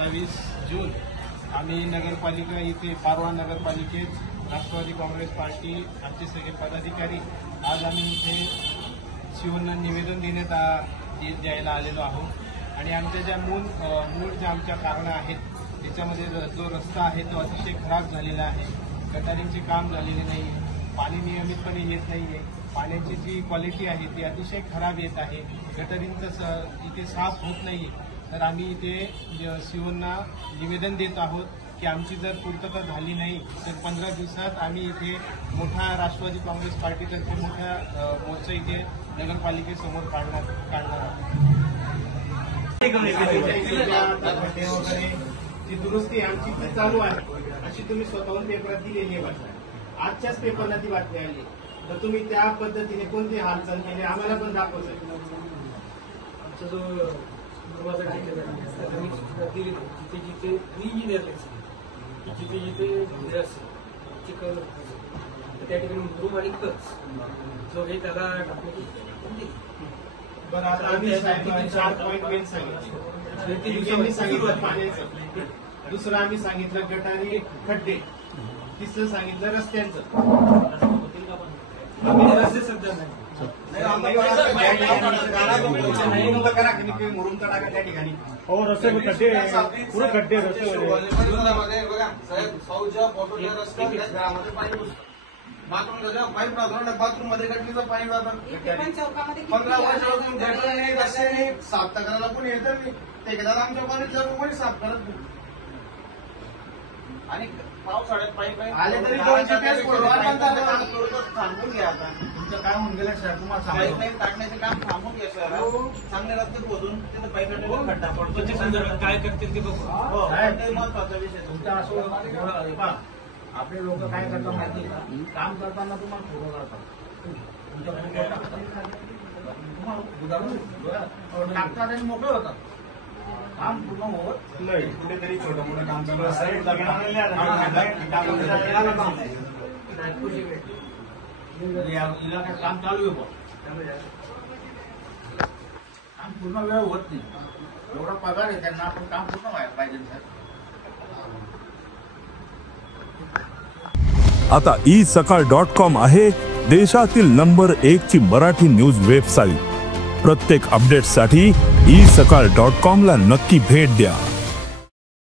27 जून आम्ही नगरपालिका इथे पारोळा नगरपालिकेत राष्ट्रवादी काँग्रेस पार्टी आमचे सगळे पदाधिकारी आज आम्ही इथे शिवना निवेदन द्यायला आलेलो आहोत आणि आमच्या ज्या मूळ ज्या आमच्या कारणं आहेत त्याच्यामध्ये जो रस्ता आहे तो अतिशय खराब झालेला आहे, गटारींचे काम झालेले नाही, पाणी नियमितपणे येत नाही आहे, पाण्याची जी क्वालिटी आहे ती अतिशय खराब येत आहे, गटारींचं इथे साफ होत नाही। तर आम्ही इथे शिवना निवेदन देत आहोत की आमची जर पूर्तता झाली नाही तर 15 दिवसात आम्ही इथे मोठा राष्ट्रवादी काँग्रेस पार्टीतर्फे मोठा मोर्चा इथे नगरपालिकेसमोर काढणार आहोत। वगैरे जी दुरुस्ती आमची ती चालू आहे अशी तुम्ही स्वतःहून पेपरात दिलेली आहे बातमी, आजच्याच पेपरला ती बातमी आली, तर तुम्ही त्या पद्धतीने कोणती हालचाल केली आम्हाला पण दाखवायचं। आमचा जो दरवाजा दिली जिथे जिथे इंजिनियर जिथे जिथे घुरे असेल चिखल त्या ठिकाणी मुरुम आणि कच जो हे त्याला टाकण्याची। बरं, आता आम्ही 4 पॉईंट मेन सांगितलं पाण्याचं, दुसरं आम्ही सांगितलं गटारी खड्डे, तिसरं सांगितलं रस्त्यांचं। रस्ते सध्या नाही मुरुम का टाका त्या ठिकाणी हो, रस्ते खड्डे पुरे खड्डे रस्ते बाथरूम मध्ये गटरीचं पाणी जातं, 15 वर्षापासून गटर नाही, रस्ते नाही, साफ करायला कोणी येतं नाही, ठेकेदार आमच्या कॉलेजला कोणी साफ करत नाही आणि पावसाळ्यात पाईप आले तरी थांबून घ्या। आता तुमचं काय होऊन गेलं सर, तुम्हाला पाईपलाईन टाकण्याचे काम थांबून घ्या सर, चांगले रस्ते पोहोचून तिथे पाईपलाईन खड्डा पडतो, काय करतील ते बघू। महत्वाचा विषय तुमचा असं आपले लोक काय करतात माहिती का, काम करताना तुम्हाला थोडं करतात, तुम्हाला टाकतात आणि मोकळे होतात, काम पूर्ण होत नाही। कुठेतरी छोटं मोठं काम चालू असेल इलाक्यात काम चालू आहे, काम पूर्ण वेळ होत नाही, एवढा पगार आहे त्यांना, आपण काम पूर्ण व्हायला पाहिजे सर। आता isakal.com आहे देशातील नंबर 1 ची मराठी न्यूज वेबसाईट। प्रत्येक अपडेटसाठी isakal.com ला नक्की भेट द्या।